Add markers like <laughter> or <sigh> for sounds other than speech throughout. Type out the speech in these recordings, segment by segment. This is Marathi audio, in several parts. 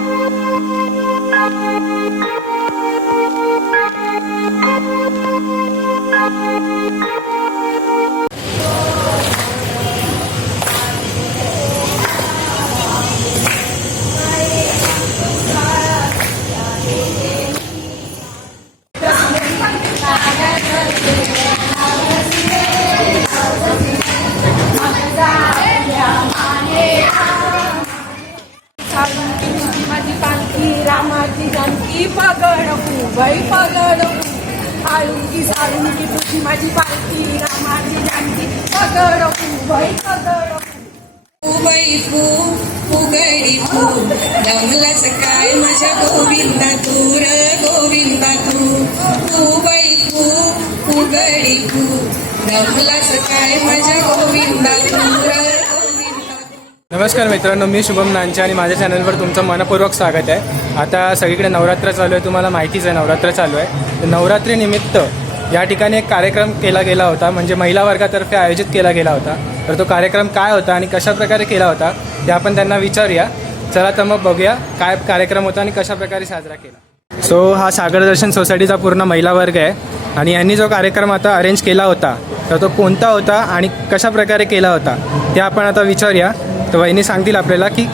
साळुंकी नमस्कार मित्रांनो मी शुभम नांचे आणि माझ्या चॅनलवर तुमचं मनपूर्वक स्वागत आहे. आता सगळीकडे नवरात्र चालू आहे तुम्हाला माहितीच आहे नवरात्र चालू आहे. तर नवरात्रीनिमित्त या ठिकाणी एक कार्यक्रम केला गेला होता म्हणजे महिला वर्गातर्फे आयोजित केला गेला होता. तर तो कार्यक्रम काय होता आणि कशा प्रकारे केला होता ते आपण त्यांना विचारूया. चला तर मग बघूया काय कार्यक्रम होता आणि कशा प्रकारे साजरा केला. सो हा सागर दर्शन सोसायटीचा पूर्ण महिला वर्ग आहे. आणि यांनी जो कार्यक्रम आता अरेंज केला होता तर तो कोणता होता आणि कशा प्रकारे केला होता ते आपण आता विचारूया. तर वहिनी सांगतील आपल्याला की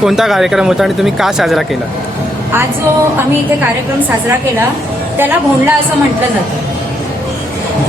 कोणता कार्यक्रम होता आणि तुम्ही का साजरा केला? आज जो आम्ही इथे कार्यक्रम साजरा केला त्याला भोंडला असं म्हटलं जातं.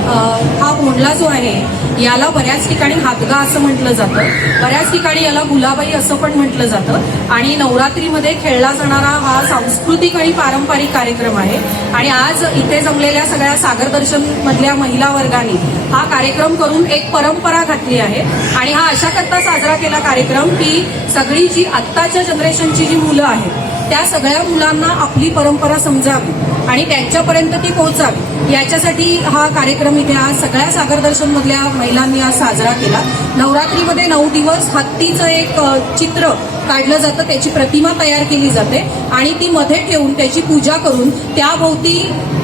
हा भोंडला जो आहे याला बऱ्याच ठिकाणी हातगा असं म्हटलं जातं. बऱ्याच ठिकाणी याला गुलाबाई असं पण म्हटलं जातं. आणि नवरात्रीमध्ये खेळला जाणारा हा सांस्कृतिक आणि पारंपरिक कार्यक्रम आहे. आणि आज इथे जमलेल्या सगळ्या सागर दर्शन मधल्या महिला वर्गाने हा कार्यक्रम करून एक परंपरा घातली आहे. आणि हा अशा करता साजरा केला कार्यक्रम की सगळी जी आत्ताच्या जनरेशनची जी मुलं आहेत त्या सगळ्या मुलांना आपली परंपरा समजावी. आणि त्यांच्यापर्यंत ती पोहोचावी. याच्यासाठी हा कार्यक्रम इथे आज सगळ्या सागर मधल्या महिलांनी आज साजरा केला. नवरात्रीमध्ये नऊ दिवस हत्तीचं एक चित्र काढलं जातं. त्याची प्रतिमा तयार केली जाते आणि ती मध्ये ठेवून त्याची पूजा करून त्याभोवती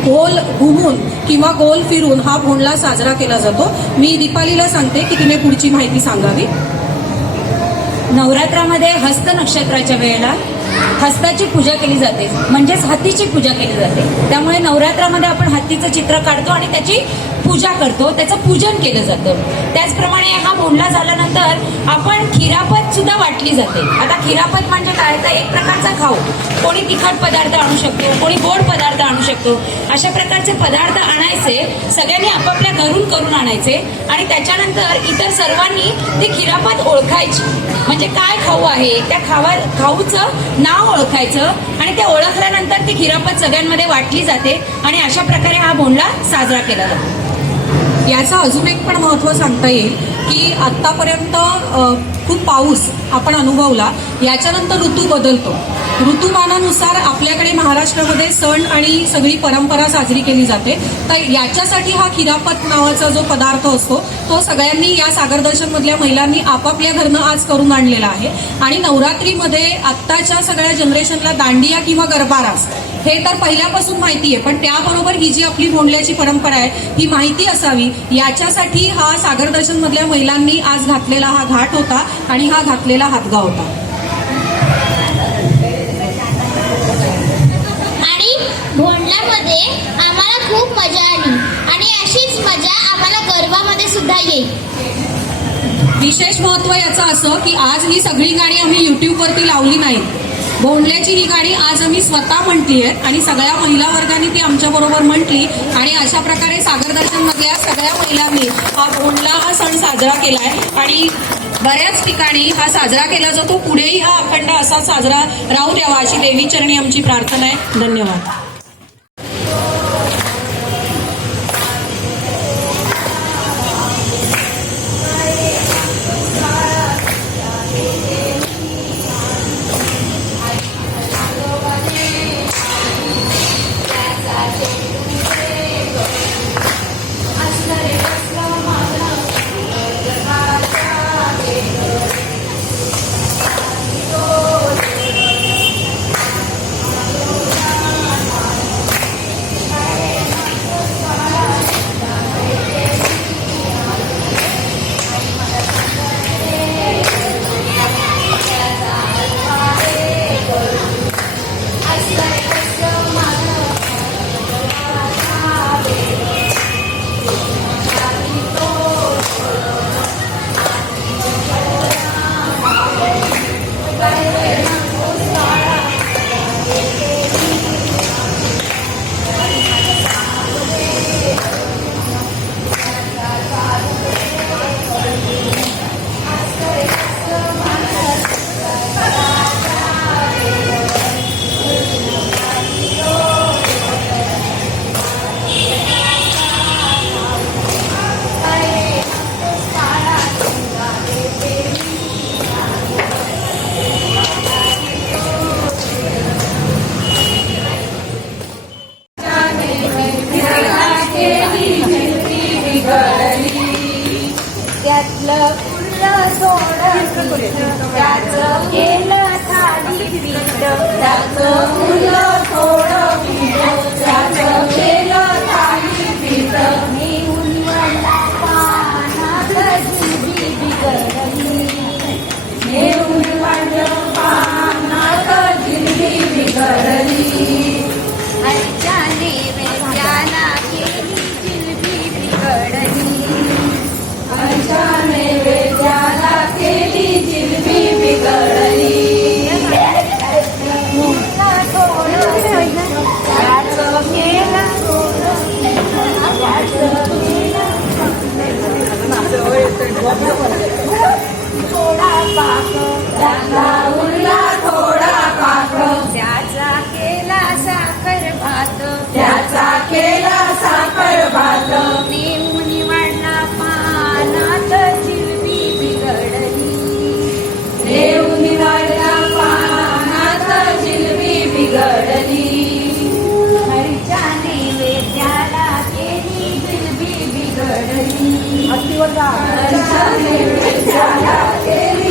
गोल घुमून किंवा गोल फिरून हा भोंडला साजरा केला जातो. मी दीपालीला सांगते की तिने पुढची माहिती सांगावी. नवरात्रामध्ये हस्त नक्षत्राच्या वेळेला हस्ताची पूजा केली जाते. म्हणजेच हत्तीची पूजा केली जाते. त्यामुळे नवरात्रामध्ये आपण हत्तीचं चित्र काढतो आणि त्याची पूजा करतो त्याचं पूजन केलं जातं. त्याचप्रमाणे हा बोंडला झाल्यानंतर आपण खिरापत सुद्धा वाटली जाते. आता खिरापत म्हणजे काय? तर एक प्रकारचा खाऊ कोणी तिखट पदार्थ आणू शकतो कोणी गोड पदार्थ आणू शकतो. अशा प्रकारचे पदार्थ आणायचे सगळ्यांनी आपापल्या घरून करून आणायचे आणि त्याच्यानंतर इतर सर्वांनी ती खिरापत ओळखायची. म्हणजे काय खाऊ आहे? त्या खावा खाऊचं नाव ओळखायचं आणि ते ओळखल्यानंतर ती खिरापत सगळ्यांमध्ये वाटली जाते आणि अशा प्रकारे हा बोंडला साजरा केला जातो. याचं अजून एक पण महत्त्व सांगता येईल की आतापर्यंत खूप पाऊस आपण अनुभवला याच्यानंतर ऋतू बदलतो. ऋतुमानानुसार आपल्याकडे महाराष्ट्रामध्ये सण आणि सगळी परंपरा साजरी केली जाते. तर याच्यासाठी हा खिरापत नावाचा जो पदार्थ असतो तो सगळ्यांनी या सागरदर्शनमधल्या महिलांनी आपापल्या घरनं आज करून आणलेला आहे. आणि नवरात्रीमध्ये आत्ताच्या सगळ्या जनरेशनला दांडिया किंवा गरबारास हे तर पहिल्यापासून माहिती आहे पण त्याबरोबर ही जी आपली भोंडल्याची परंपरा आहे ही माहिती असावी याच्यासाठी हा सागरदर्शनमधल्या महिलांनी आज घातलेला हा घाट होता आणि हा घातलेला हातगा होता आणि भोंडल्यामध्ये आम्हाला खूप मजा आली. आणि अशीच मजा आम्हाला गरबामध्ये सुद्धा येईल. विशेष महत्त्व याचं असं की आज ही सगळी गाणी आम्ही युट्यूबवरती लावली नाही भोंडल्याची ही गाणी आज आम्ही स्वतः म्हटली आहेत आणि सगळ्या महिला वर्गाने ती आमच्या बरोबर म्हटली आणि अशा प्रकारे सागर दर्शन मधल्या सगळ्या महिलांनी हा भोंडला हा सण साजरा केलाय. आणि बऱ्याच ठिकाणी हा साजरा केला जातो. पुढेही हा अखंड असा साजरा राहू द्यावा अशी देवी चरणी आमची प्रार्थना आहे. धन्यवाद. उरला थोडा पाक. त्याचा केला साखर भात. त्याचा केला साखर भात. मी मुनी वाढला पानात चिलबी बिघडली. देऊनी वाढला पानात चिलबी बिघडली. हरीच्याने वेद्याला केली जिलबी बिघडली. हरीच्याने केली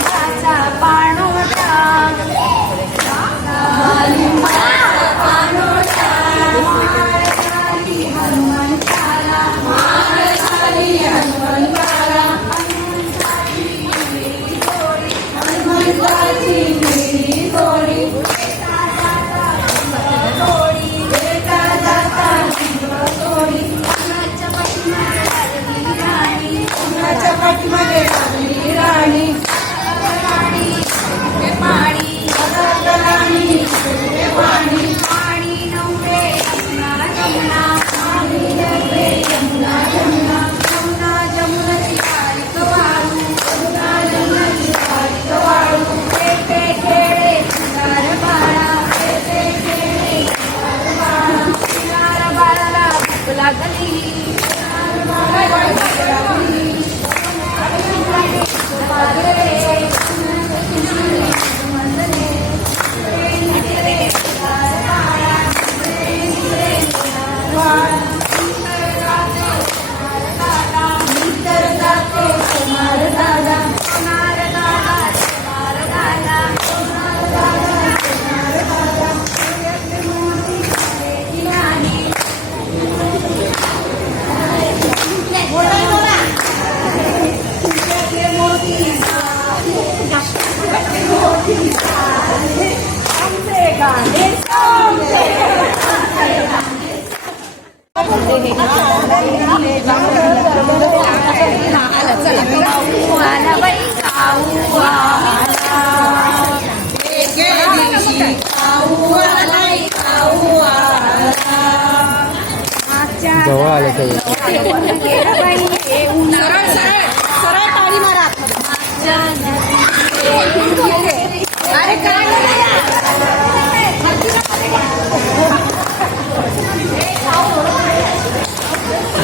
పాడుతా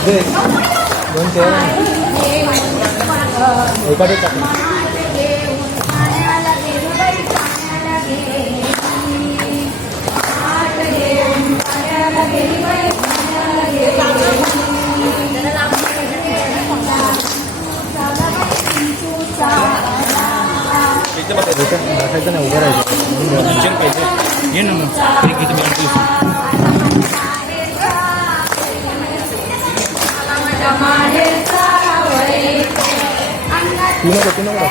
दे दोन चेअर एका देतात नाही उभं राहायचं ये ना मग तू नका तू नका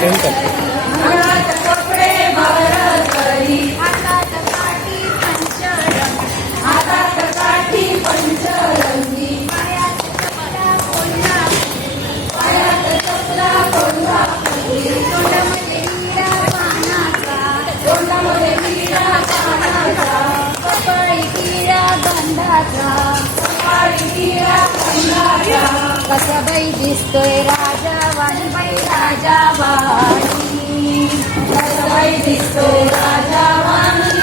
सेम कर कसा दिसतोय राजा वाणी राजा वाणी कसा दिसतोय राजा वाणी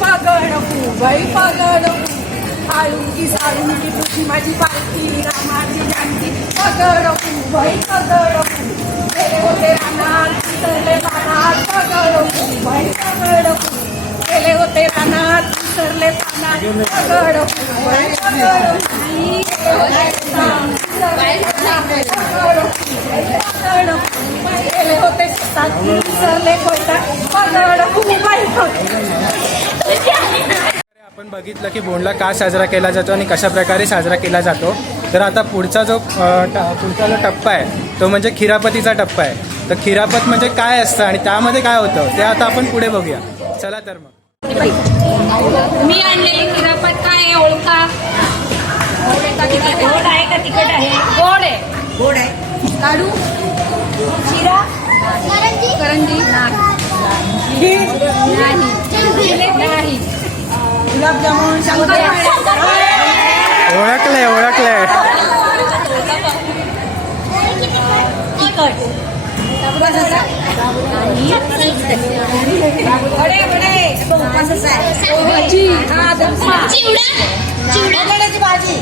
पगड बाई पगड आळुंकी साळुंकी तुझी माझी पालखी रामाची जानकी. पगड बाई पगड गेले होते रानात विसरले पानात. पगड पगड गेले होते रानात विसरले पानात. पगड बाई पगड गेले होते रानात, विसरले पानात, पगड. गेले होते शेतात विसरले आपण बघितलं की बोंडला का साजरा केला जातो आणि कशा प्रकारे साजरा केला जातो. तर आता पुढचा जो पुढचा जो टप्पा आहे तो म्हणजे खिरापतीचा टप्पा आहे. तर खिरापत म्हणजे काय असतं आणि त्यामध्ये काय होतं ते आता आपण पुढे बघूया. चला तर मग. मी आणलेली किरापत काय आहे ओळखा. गोड आहे का तिखट आहे? गोड आहे. गोड आहे. लाडू शिरा करंजी नाही. नाही. गुलाबजामुन ओळखलंय ओळखलंय. तिखट चिवडा? चिवडा? भाजी.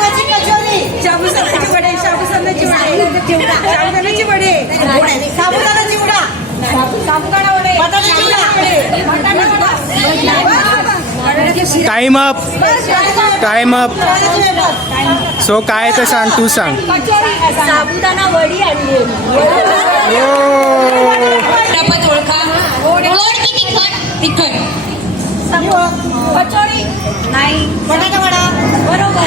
भाजी कचोरी शाबुदानाची वडे शाबुदानाची वडे चिवडा शाबुदानाची वडे. साबुदाणा चिवडा साबुदाणा वडे. बटाटा चिवडा time up time up so काय ते सांग तू सांग. साबुदाणा वडी आणली तिखट कचोरी नाही. बटाटा वडा. बरोबर.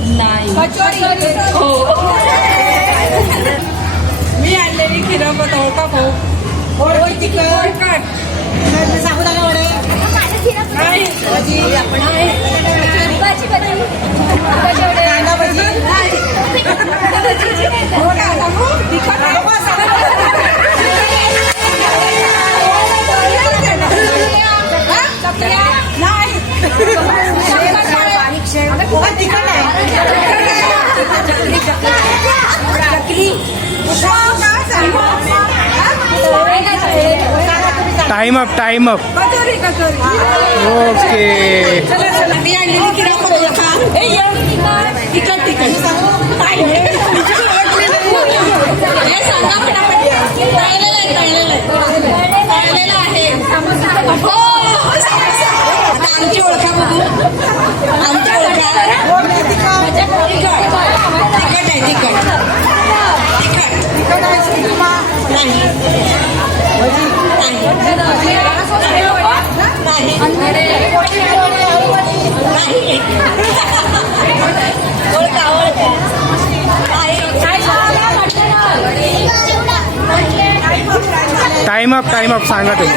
नाही. हो. मी आणलेली खिरापत ओळखा भाऊ साबुदाणा वडे नाही. Time up time up okay चला चला मी आणलेली किरापत ओळखा हे तिखट तिखट काय हे? तुमची ओळखली नाही. हे सांगा पटापट टाइम अप टाइम अप सांगा तुम्ही.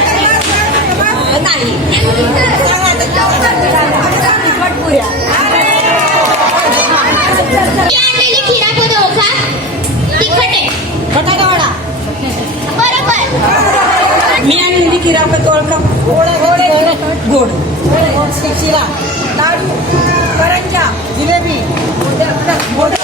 मी आणलेली खिरापत ओळखा तिखट आहे. बटाटा वडा. बरोबर. मी आणलेली किरापत ओळखा गोड गोड शिरा लाडू करंजा जिलेबी. मोदक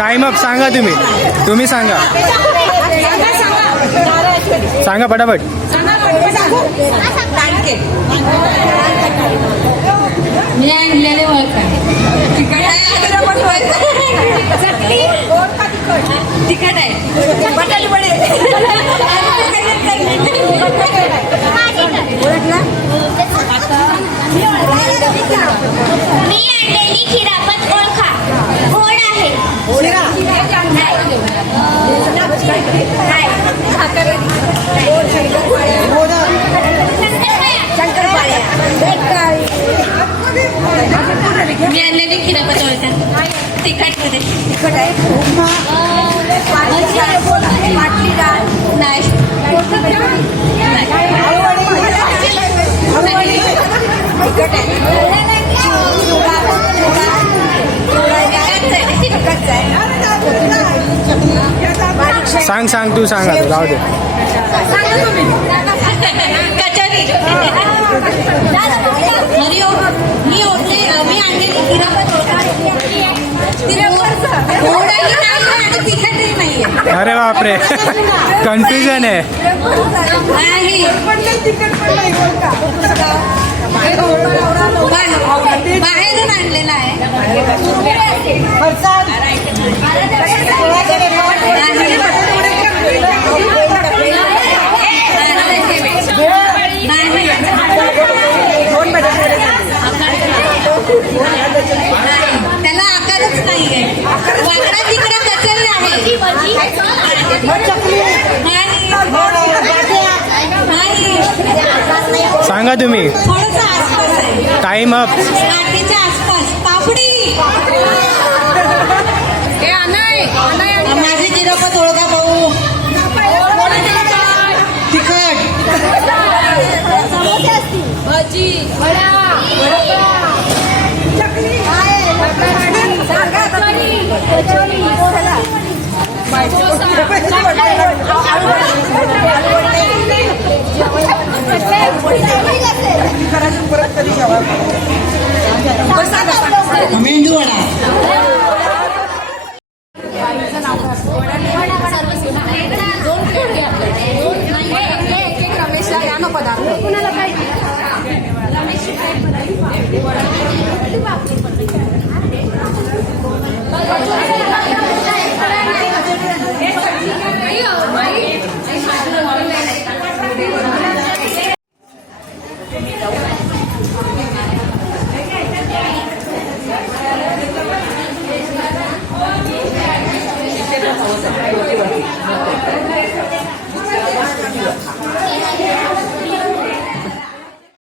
टाइम अप सांगा तुम्ही. तुम्ही सांगा. सांगा सांगा नारळाची सांगा पटापट मी आणलेले ओळखा तिखट आहे. बटाट वडे. मी आणलेली खिरापत ओळखा गोड- गोडही नाही आणि तिखटही नाहीये अरे बापरे. <laughs> कन्फ्युजन आहे नाही बाहेर- बाहेरून आणलेला आहे फरसाण त्याला आकारच नाहीये वाकडा तिकडा कचेरी आहे नाही नाही सांगा तुम्ही. थोडंसं आसपास आहे. टाइम अप काठीच्या आसपास. पापडी माझी जिरापत ओळखा भाऊ. भाजी. मेंदू वडा